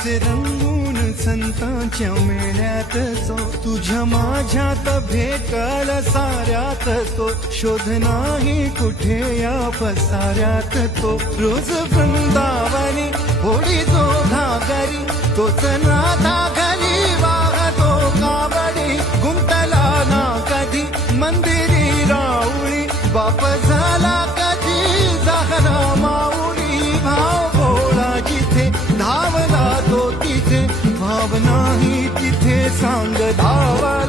नाचे रंगून संतांच्या मेळ्यात तो, तुझ्या माझ्यात भेटल साऱ्यात तो, शोध नाही कुठे या पसाऱ्यात तो. रोज वृंदावनी होडी तो घागरी, तोच नाथा घरी वाहतो कावडी. गुंतला ना कधी मंदिरी राऊळी, बाप झाला कधी झाला माऊली. भाव भोळा जिथे धावला तो तिथे, भाव नाही तिथे सांग धावा.